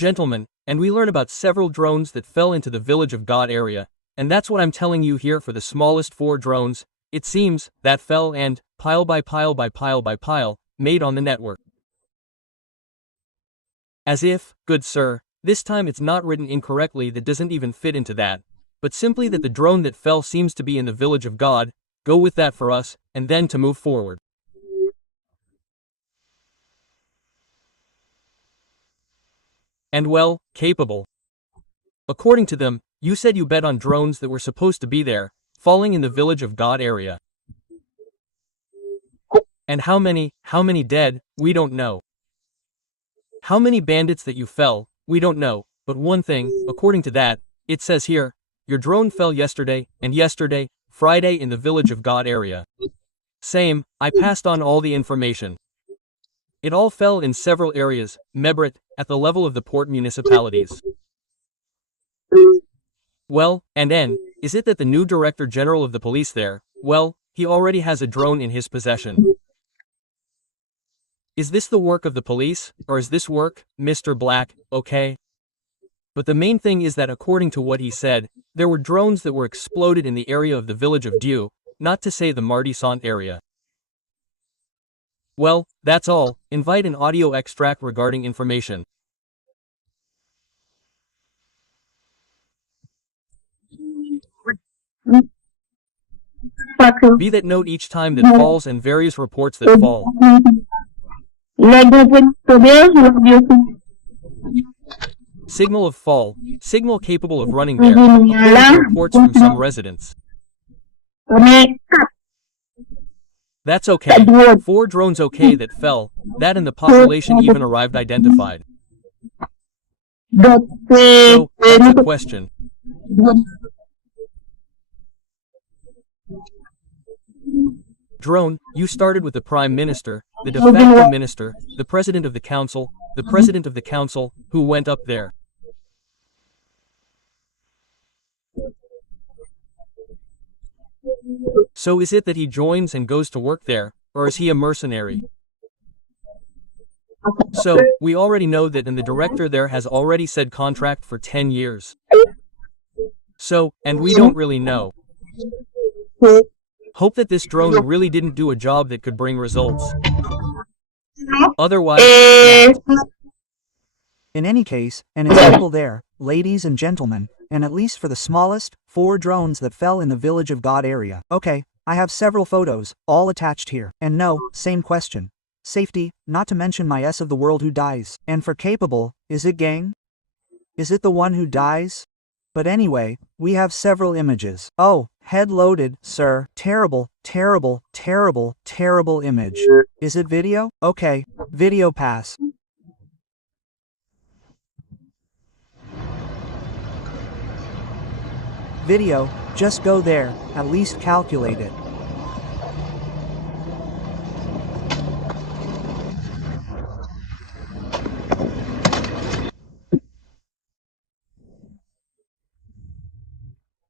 gentlemen, and we learn about several drones that fell into the Village of God area, and that's what I'm telling you here for the smallest 4 drones, it seems, that fell and, pile by pile by pile by pile, made on the network. As if, good sir, this time it's not written incorrectly that doesn't even fit into that, but simply that the drone that fell seems to be in the Village of God, go with that for us, and then to move forward. And well, capable. According to them, you said you bet on drones that were supposed to be there, falling in the Village of God area. And how many dead, we don't know. How many bandits that you fell, we don't know, but one thing, according to that, it says here, your drone fell yesterday, and yesterday, Friday in the Village of God area. Same, I passed on all the information. It all fell in several areas, Mebrit, at the level of the port municipalities. Well, and then, is it that the new Director General of the police there, well, he already has a drone in his possession. Is this the work of the police, or is this work, Mr. Black, okay? But the main thing is that according to what he said, there were drones that were exploded in the area of the Village of Dieu, not to say the Martissant area. Well, that's all. Invite an audio extract regarding information. Be that note each time that falls and various reports that fall. Signal of fall. Signal capable of running there, according to reports from some residents. That's okay. 4 drones okay that fell, that and the population even arrived identified. So, that's a question. Drone, you started with the Prime Minister, the de facto Minister, the President of the Council, who went up there. So is it that he joins and goes to work there, or is he a mercenary? So, we already know that and the director there has already said contract for 10 years. So, and we don't really know. Hope that this drone really didn't do a job that could bring results. Otherwise, yeah. In any case, and it's people there, ladies and gentlemen, and at least for the smallest, 4 drones that fell in the Village of God area. Okay, I have several photos, all attached here. And no, same question. Safety, not to mention my S of the world who dies. And for capable, is it gang? Is it the one who dies? But anyway, we have several images. Oh, head loaded, sir. Terrible, terrible, terrible, terrible image. Is it video? Okay, video pass. Video, just go there, at least calculate it.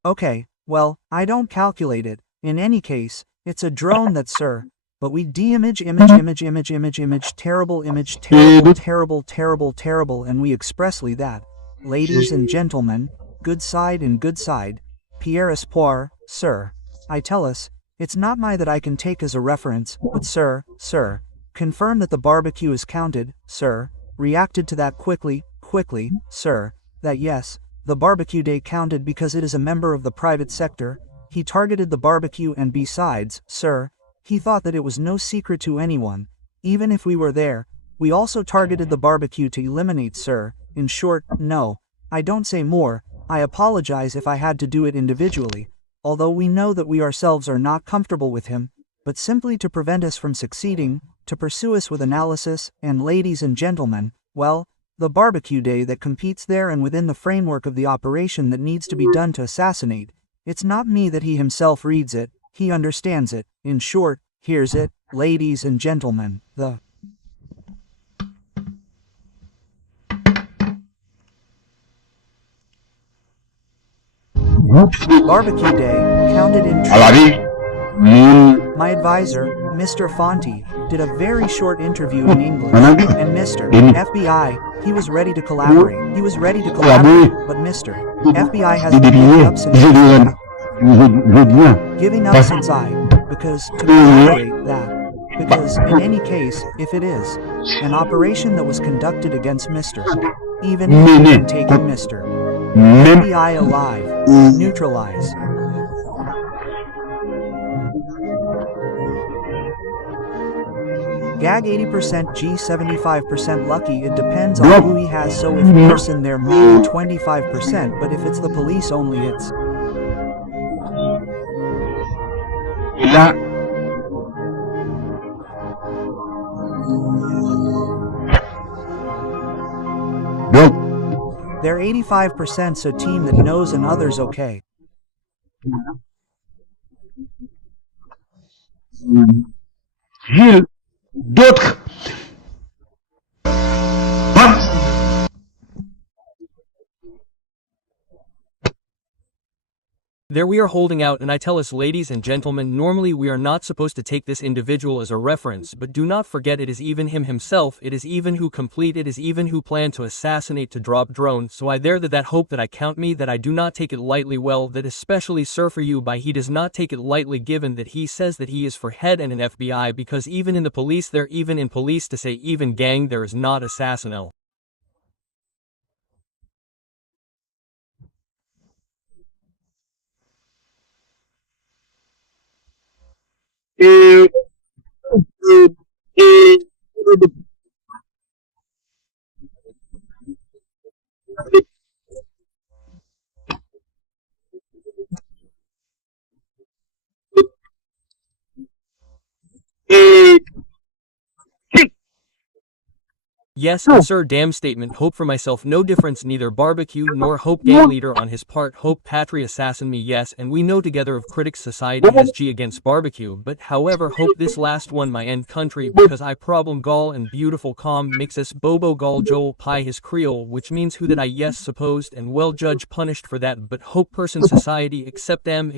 Okay, well, I don't calculate it. In any case, it's a drone that sir, but we image, terrible image, terrible, terrible, terrible, terrible, and we expressly that. Ladies and gentlemen, good side and good side, Pierre Espoir, sir. I tell us, it's not my that I can take as a reference, but sir, confirm that the barbecue is counted, sir, reacted to that quickly, sir, that yes, the barbecue day counted because it is a member of the private sector, he targeted the barbecue and besides, sir, he thought that it was no secret to anyone, even if we were there, we also targeted the barbecue to eliminate sir, in short, no, I don't say more, I apologize if I had to do it individually, although we know that we ourselves are not comfortable with him, but simply to prevent us from succeeding, to pursue us with analysis, and ladies and gentlemen, well, the barbecue day that competes there and within the framework of the operation that needs to be done to assassinate, it's not me that he himself reads it, he understands it, in short, here's it, ladies and gentlemen, the barbecue day, counted in My advisor, Mr. Fonte, did a very short interview in English, and Mr. FBI, he was ready to collaborate. But Mr. FBI has been giving up since because to collaborate that. Because in any case, if it is an operation that was conducted against Mr. Even and taking Mr. FBI alive, neutralize. Gag 80% G 75% lucky. It depends on who he has, so if person there maybe 25%, but if it's the police only it's they're 85%, so team that knows and others okay. D'autres. There we are holding out, and I tell us, ladies and gentlemen, normally we are not supposed to take this individual as a reference, but do not forget it is even him himself, it is even who complete, it is even who plan to assassinate, to drop drone, so I there that hope that I count me, that I do not take it lightly, well, that especially sir for you by he does not take it lightly, given that he says that he is for head and an FBI, because even in the police there, even in police to say even gang there is not assassinel. Yes, and sir, damn statement, hope for myself, no difference, neither barbecue nor hope gang leader on his part, hope patry assassin me, yes, and we know together of critics society has G against barbecue, but however hope this last one my end country, because I problem gall and beautiful calm makes us bobo gall joel pie his creole, which means who that I yes supposed and well judge punished for that, but hope person society except them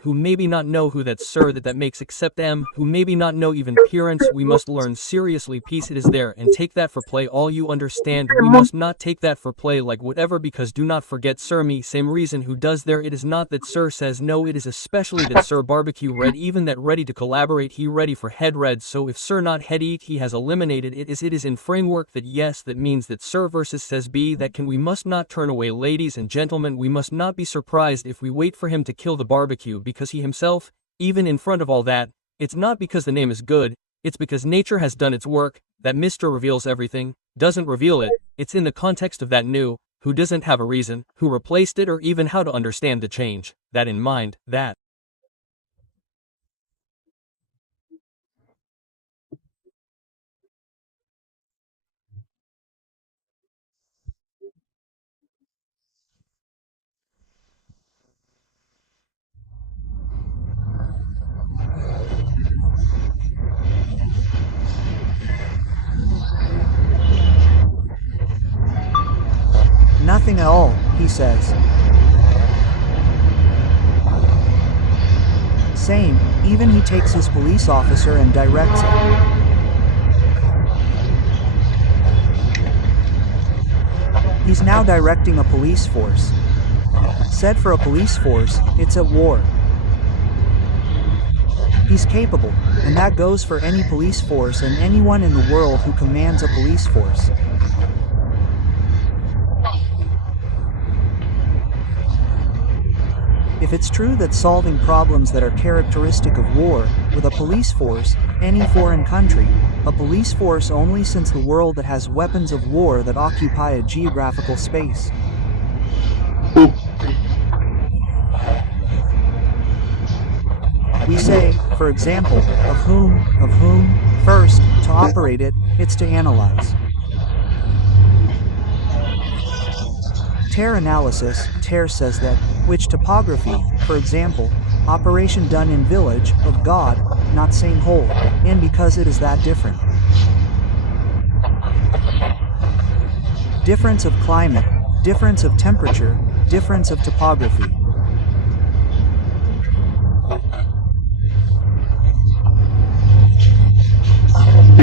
who maybe not know who that sir that makes except them who maybe not know even parents, we must learn seriously peace it is there and take that for play, all you understand, we must not take that for play like whatever, because do not forget sir me same reason who does there, it is not that sir says no, it is especially that sir barbecue red, even that ready to collaborate, he ready for head red, so if sir not head eat he has eliminated it is in framework that yes, that means that sir versus says b, that can we must not turn away, ladies and gentlemen, we must not be surprised if we wait for him to kill the barbecue, because he himself, even in front of all that, it's not because the name is good, it's because nature has done its work, that Mr. reveals everything, doesn't reveal it, it's in the context of that new, who doesn't have a reason, who replaced it or even how to understand the change, that in mind, that. nothing at all, he says. Same, even he takes his police officer and directs it. He's now directing a police force. Said for a police force, it's at war. He's capable, and that goes for any police force and anyone in the world who commands a police force. If it's true that solving problems that are characteristic of war, with a police force, any foreign country, a police force only since the world that has weapons of war that occupy a geographical space. We say, for example, of whom, first, to operate it, it's to analyze. Ter analysis, Ter says that, which topography, for example, operation done in village, of God, not same whole, and because it is that different. Difference of climate, difference of temperature, difference of topography.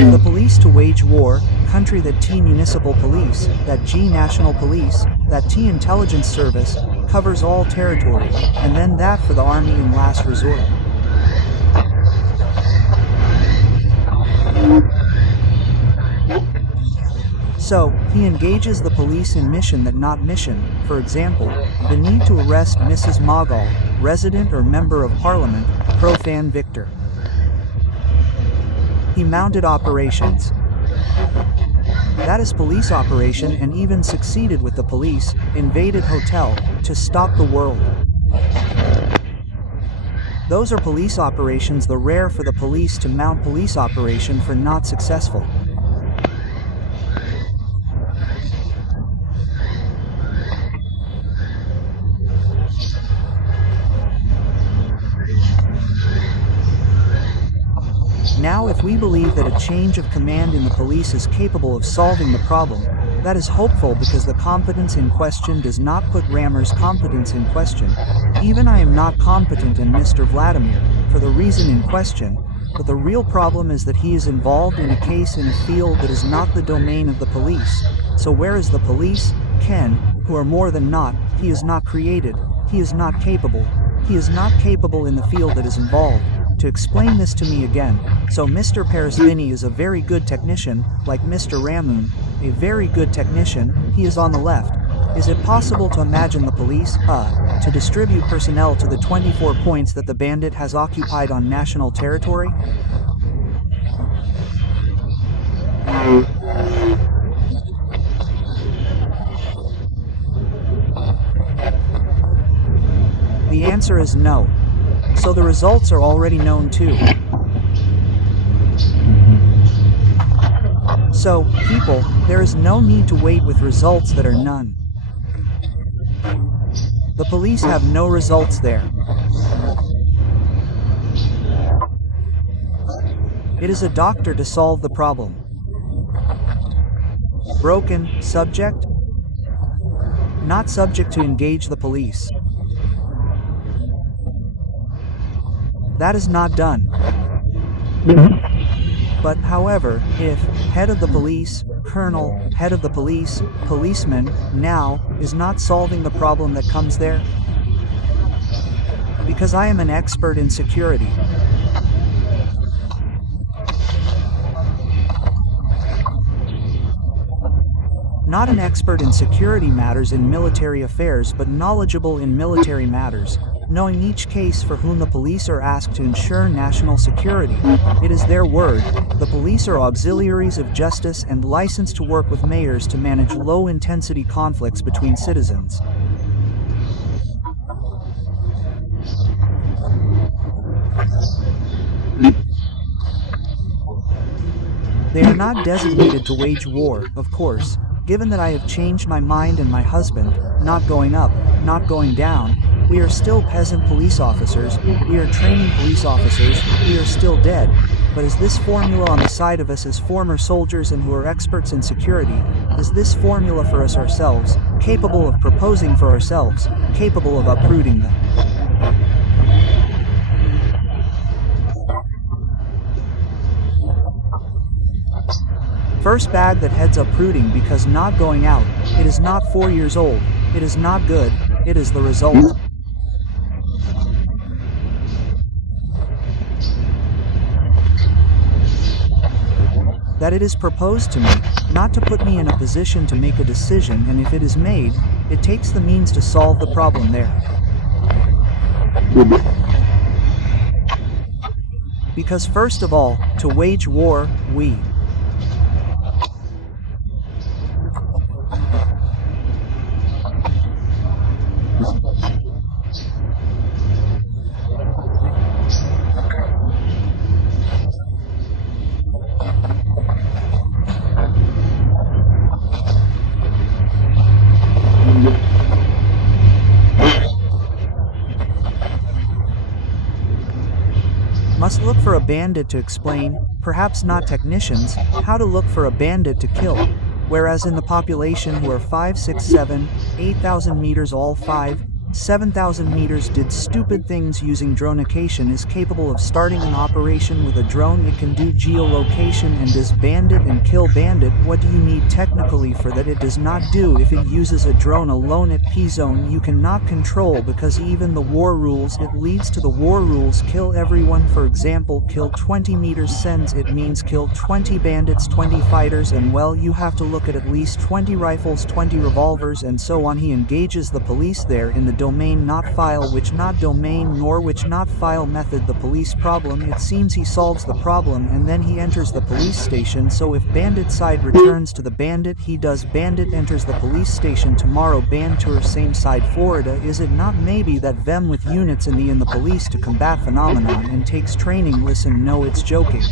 The police to wage war, country that T municipal police, that G national police, that T intelligence service, covers all territory, and then that for the army in last resort. So, he engages the police in mission that not mission, for example, the need to arrest Mrs. Magal, resident or member of parliament, Profan Victor. He mounted operations. That is police operation and even succeeded with the police, invaded hotel, to stop the world. Those are police operations, the rare for the police to mount police operation for not successful. Now if we believe that a change of command in the police is capable of solving the problem, that is hopeful because the competence in question does not put Rammer's competence in question. Even I am not competent in Mr. Vladimir, for the reason in question, but the real problem is that he is involved in a case in a field that is not the domain of the police. So where is the police? Ken, who are more than not, he is not created, he is not capable. He is not capable in the field that is involved. To explain this to me again, so Mr. Parasvini is a very good technician, like Mr. Ramun, a very good technician, he is on the left. Is it possible to imagine the police, to distribute personnel to the 24 points that the bandit has occupied on national territory? The answer is no. So the results are already known too. So, people, there is no need to wait with results that are none. The police have no results there. It is a doctor to solve the problem. Broken, subject? Not subject to engage the police. That is not done. But, however, if head of the police, colonel, head of the police, policeman, now, is not solving the problem that comes there? Because I am an expert in security. Not an expert in security matters in military affairs but knowledgeable in military matters, knowing each case for whom the police are asked to ensure national security. It is their word. The police are auxiliaries of justice and licensed to work with mayors to manage low-intensity conflicts between citizens. They are not designated to wage war, of course, given that I have changed my mind and my husband, not going up, not going down. We are still peasant police officers, we are training police officers, we are still dead, but is this formula on the side of us as former soldiers and who are experts in security, is this formula for us ourselves, capable of proposing for ourselves, capable of uprooting them? First bag that heads uprooting because not going out, it is not 4 years old, it is not good, it is the result. That it is proposed to me, not to put me in a position to make a decision, and if it is made, it takes the means to solve the problem there. Because first of all, to wage war, we must look for a bandit to explain, perhaps not technicians, how to look for a bandit to kill, whereas in the population who are 5, 6, 7, 8,000 meters all 5, 7,000 meters did stupid things using dronification is capable of starting an operation with a drone. It can do geolocation and does bandit and kill bandit. What do you need technically for that? It does not do. If it uses a drone alone at P-zone you cannot control, because even the war rules, it leads to the war rules. Kill everyone, for example, kill 20 meters sends, it means kill 20 bandits, 20 fighters, and well, you have to look at least 20 rifles, 20 revolvers, and so on. He engages the police there in the domain not file, which not domain nor which not file method. The police problem, it seems he solves the problem and then he enters the police station. So if bandit side returns to the bandit, he does bandit enters the police station tomorrow. Banter same side Florida. Is it not maybe that them with units in the police to combat phenomenon and takes training? Listen, no, it's joking.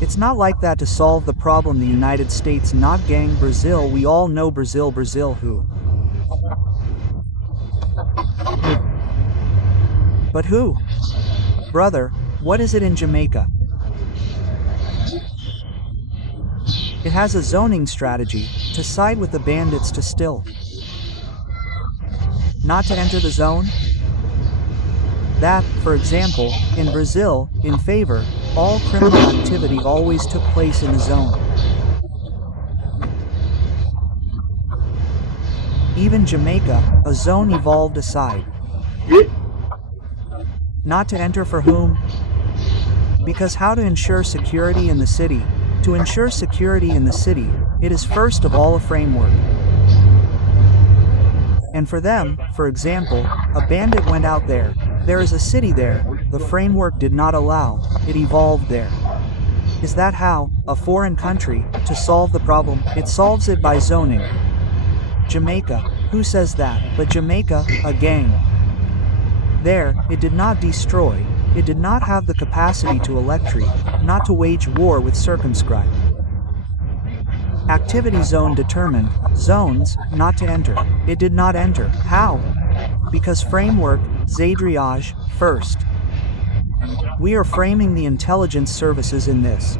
It's not like that to solve the problem. The United States not gang. Brazil, we all know Brazil. Brazil who? But who? Brother, what is it in Jamaica? It has a zoning strategy, to side with the bandits, to still not to enter the zone. That, for example, in Brazil, in favor, all criminal activity always took place in the zone. Even Jamaica, a zone evolved aside. Not to enter for whom? Because how to ensure security in the city? To ensure security in the city, it is first of all a framework. And for them, for example, a bandit went out there. There is a city there, the framework did not allow, it evolved there. Is that how, a foreign country, to solve the problem? It solves it by zoning. Jamaica, who says that? But Jamaica, a gang. There, it did not destroy, it did not have the capacity to electrocute, not to wage war with circumscribe. Activity zone determined, zones, not to enter. It did not enter. How? Because framework, Zadriage, first. We are framing the intelligence services in this.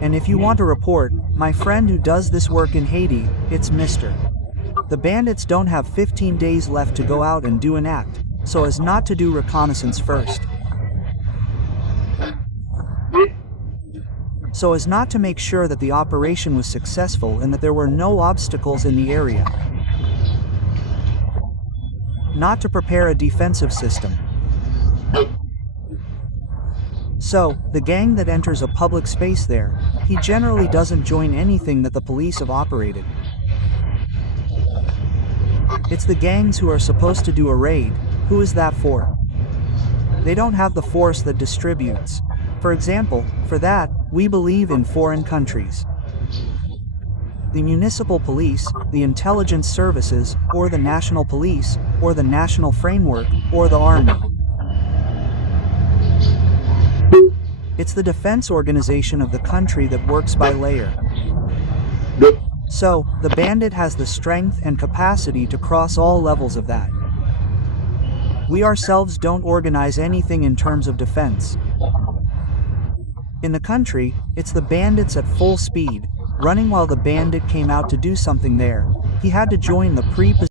And if you want a report, my friend who does this work in Haiti, it's Mr. The bandits don't have 15 days left to go out and do an act, so as not to do reconnaissance first. So as not to make sure that the operation was successful and that there were no obstacles in the area. Not to prepare a defensive system. So, the gang that enters a public space there, he generally doesn't join anything that the police have operated. It's the gangs who are supposed to do a raid. Who is that for? They don't have the force that distributes. For example, for that, we believe in foreign countries. The municipal police, the intelligence services, or the national police, or the national framework, or the army. It's the defense organization of the country that works by layer. So, the bandit has the strength and capacity to cross all levels of that. We ourselves don't organize anything in terms of defense. In the country, it's the bandits at full speed, running while the bandit came out to do something there. He had to join the pre-position